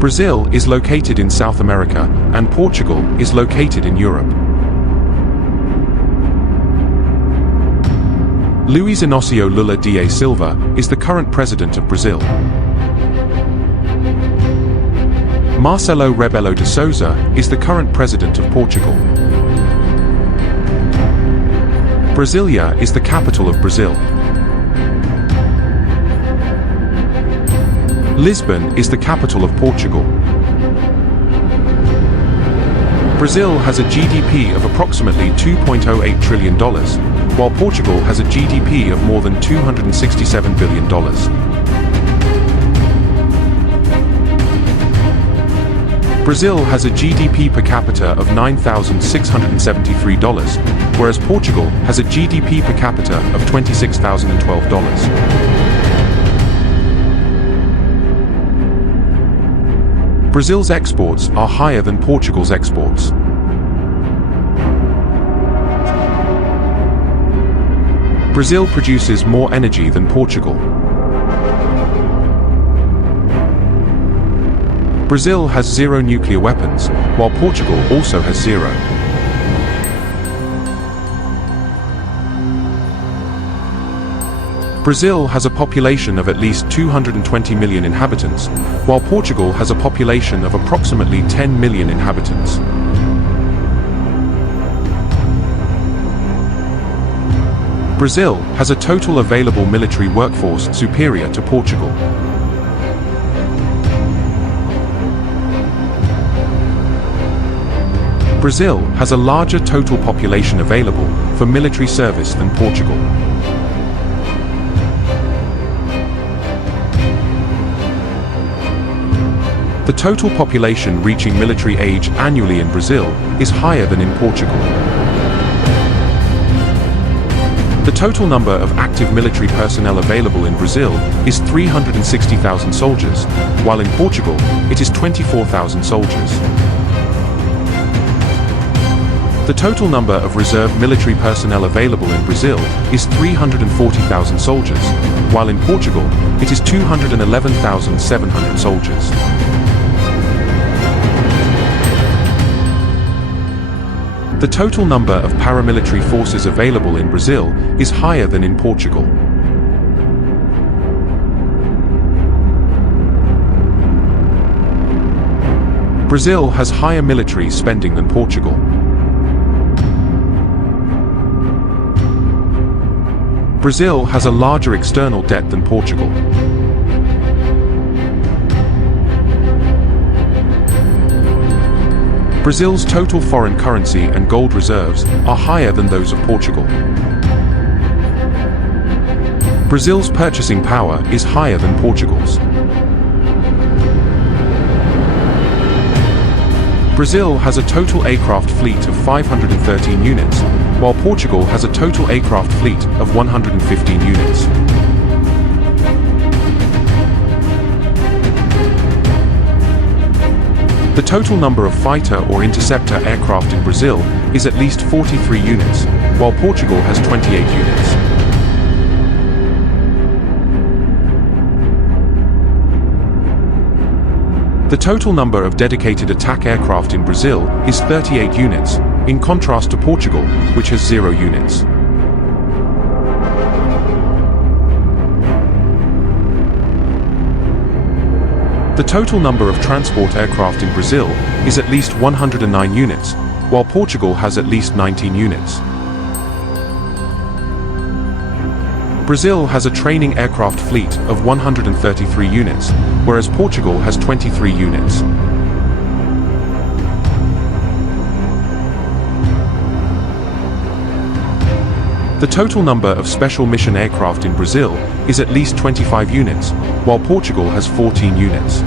Brazil is located in South America, and Portugal is located in Europe. Luiz Inácio Lula da Silva is the current president of Brazil. Marcelo Rebelo de Sousa is the current president of Portugal. Brasilia is the capital of Brazil. Lisbon is the capital of Portugal. Brazil has a GDP of approximately $2.08 trillion, while Portugal has a GDP of more than $267 billion. Brazil has a GDP per capita of $9,673, whereas Portugal has a GDP per capita of $26,012. Brazil's exports are higher than Portugal's exports. Brazil produces more energy than Portugal. Brazil has 0 nuclear weapons, while Portugal also has 0. Brazil has a population of at least 220 million inhabitants, while Portugal has a population of approximately 10 million inhabitants. Brazil has a total available military workforce superior to Portugal. Brazil has a larger total population available for military service than Portugal. The total population reaching military age annually in Brazil is higher than in Portugal. The total number of active military personnel available in Brazil is 360,000 soldiers, while in Portugal it is 24,000 soldiers. The total number of reserve military personnel available in Brazil is 340,000 soldiers, while in Portugal it is 211,700 soldiers. The total number of paramilitary forces available in Brazil is higher than in Portugal. Brazil has higher military spending than Portugal. Brazil has a larger external debt than Portugal. Brazil's total foreign currency and gold reserves are higher than those of Portugal. Brazil's purchasing power is higher than Portugal's. Brazil has a total aircraft fleet of 513 units, while Portugal has a total aircraft fleet of 115 units. The total number of fighter or interceptor aircraft in Brazil is at least 43 units, while Portugal has 28 units. The total number of dedicated attack aircraft in Brazil is 38 units, in contrast to Portugal, which has 0 units. The total number of transport aircraft in Brazil is at least 109 units, while Portugal has at least 19 units. Brazil has a training aircraft fleet of 133 units, whereas Portugal has 23 units. The total number of special mission aircraft in Brazil is at least 25 units, while Portugal has 14 units.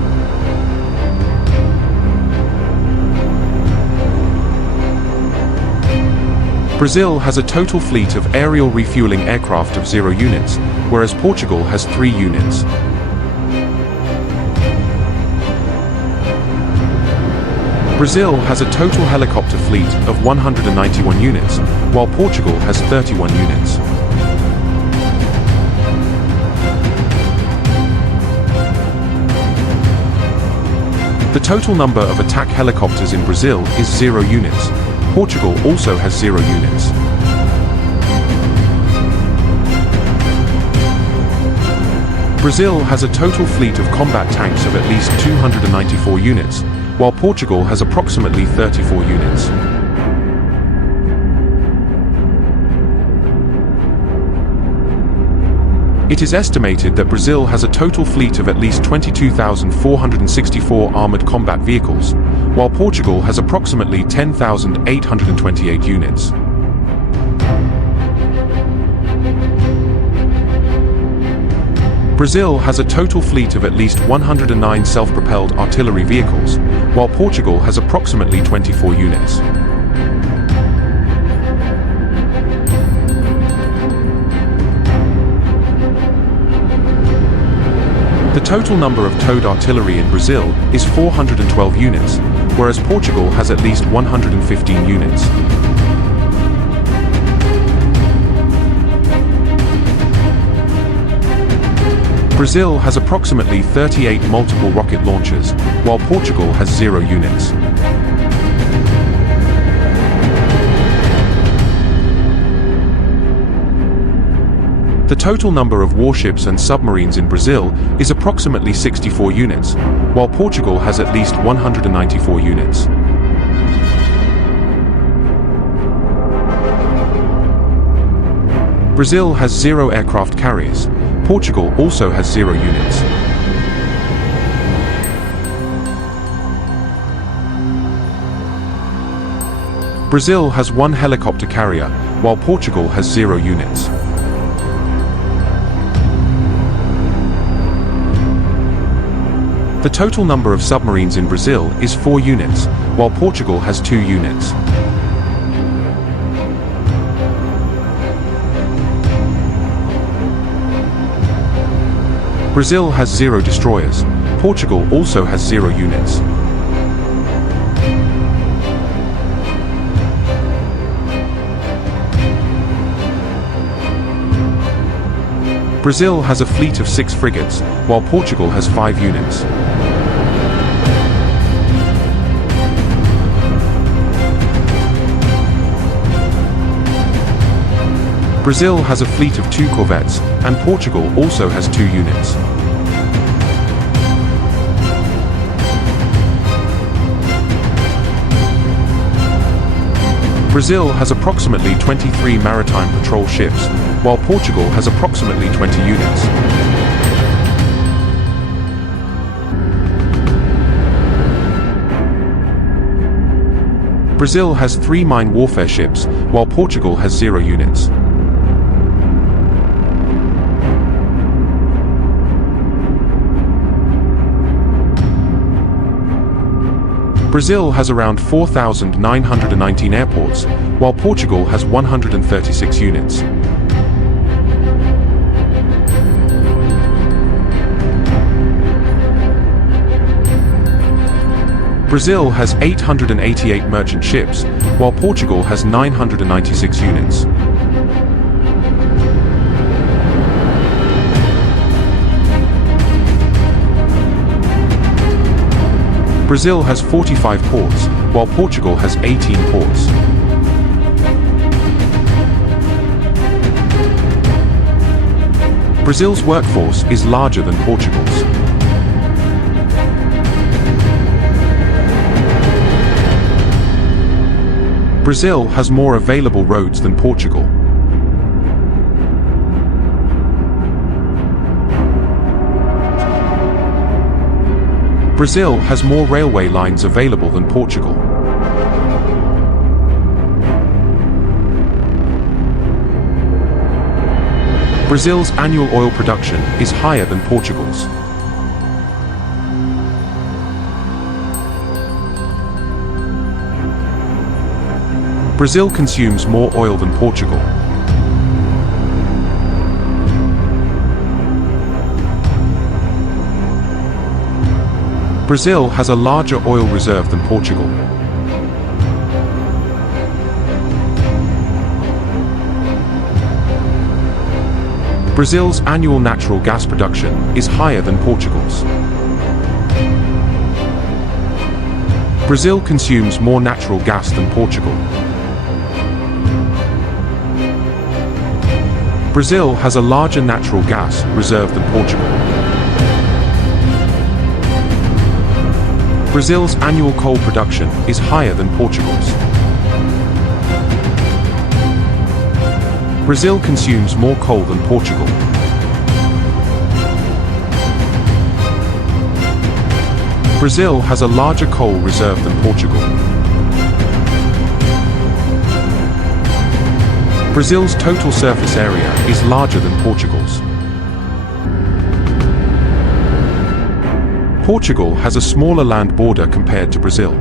Brazil has a total fleet of aerial refueling aircraft of 0 units, whereas Portugal has 3 units. Brazil has a total helicopter fleet of 191 units, while Portugal has 31 units. The total number of attack helicopters in Brazil is 0 units. Portugal also has 0 units. Brazil has a total fleet of combat tanks of at least 294 units, while Portugal has approximately 34 units. It is estimated that Brazil has a total fleet of at least 22,464 armored combat vehicles, while Portugal has approximately 10,828 units. Brazil has a total fleet of at least 109 self-propelled artillery vehicles, while Portugal has approximately 24 units. The total number of towed artillery in Brazil is 412 units, whereas Portugal has at least 115 units. Brazil has approximately 38 multiple rocket launchers, while Portugal has 0 units. The total number of warships and submarines in Brazil is approximately 64 units, while Portugal has at least 194 units. Brazil has 0 aircraft carriers. Portugal also has 0 units. Brazil has 1 helicopter carrier, while Portugal has 0 units. The total number of submarines in Brazil is 4 units, while Portugal has 2 units. Brazil has 0 destroyers. Portugal also has 0 units. Brazil has a fleet of 6 frigates, while Portugal has 5 units. Brazil has a fleet of 2 corvettes, and Portugal also has 2 units. Brazil has approximately 23 maritime patrol ships, while Portugal has approximately 20 units. Brazil has 3 mine warfare ships, while Portugal has 0 units. Brazil has around 4,919 airports, while Portugal has 136 units. Brazil has 888 merchant ships, while Portugal has 996 units. Brazil has 45 ports, while Portugal has 18 ports. Brazil's workforce is larger than Portugal's. Brazil has more available roads than Portugal. Brazil has more railway lines available than Portugal. Brazil's annual oil production is higher than Portugal's. Brazil consumes more oil than Portugal. Brazil has a larger oil reserve than Portugal. Brazil's annual natural gas production is higher than Portugal's. Brazil consumes more natural gas than Portugal. Brazil has a larger natural gas reserve than Portugal. Brazil's annual coal production is higher than Portugal's. Brazil consumes more coal than Portugal. Brazil has a larger coal reserve than Portugal. Brazil's total surface area is larger than Portugal's. Portugal has a smaller land border compared to Brazil.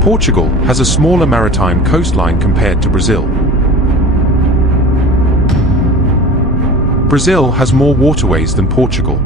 Portugal has a smaller maritime coastline compared to Brazil. Brazil has more waterways than Portugal.